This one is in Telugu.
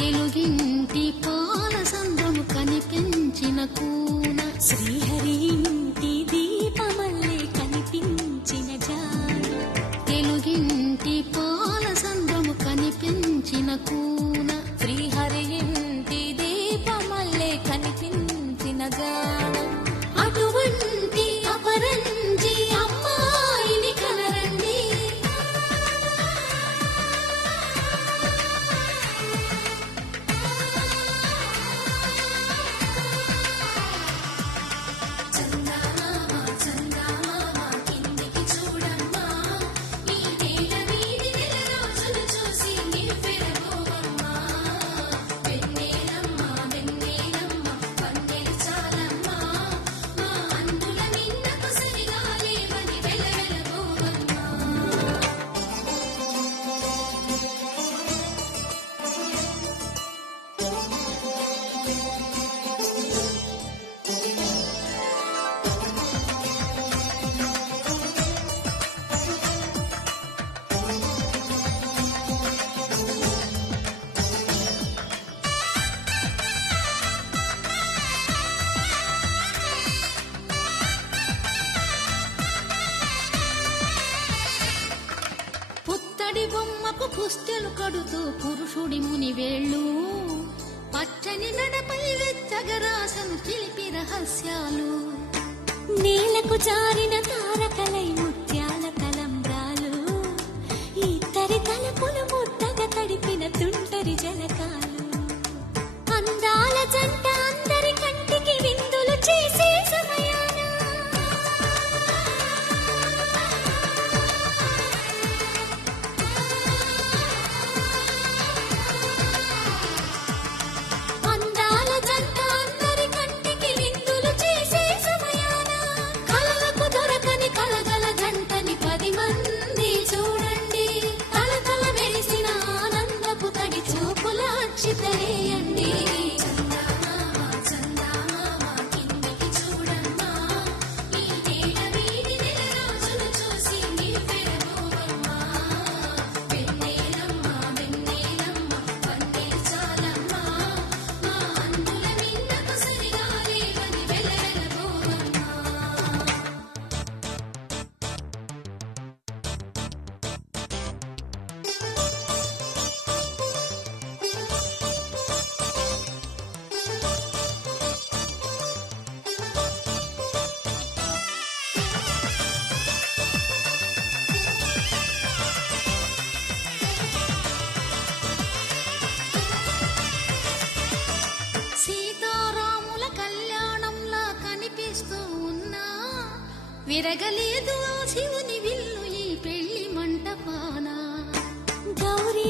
తెలుగింటి పాల సంద్రము కనిపించిన కూన శ్రీహరి ఇంటి దీపమల్లే కనిపించిన జాన తెలుగింటి పాల సంద్రము కనిపించిన కూన శ్రీహరి ఇంటి దీపమల్లే కనిపించిన జాన అటువంటి అపరంజి అమ్మాయిని కనరండి పుత్తడి బొమ్మకు పుస్తెలు కడుతూ పురుషుడి ముని వేళ్ళు పచ్చని నడపై వెచ్చగరాసను చిలిపి రహస్యాలు నేలకు జారిన తారకలై ముత్యాల తలంబ్రాలు ఇద్దరి తలపులు ముద్దగా తడిపిన తుంటరి జలకాలు అందాల జంట అందరి కంటికి విందులు చేసే సమయాన అందాల జంట అందరి కంటికి విందులు చేసే సమయాన కలలకు దొరకని కలగల జంటని 10 మంది చూడండి తలతల వెలిసిన ఆనందపు తడి చూపుల అక్షితలేయండి సీతారాముల కళ్యాణంలా కనిపిస్తూ ఉన్నా విరగలేదు శివుని విల్లు ఈ పెళ్లి మంటపాన గౌరీ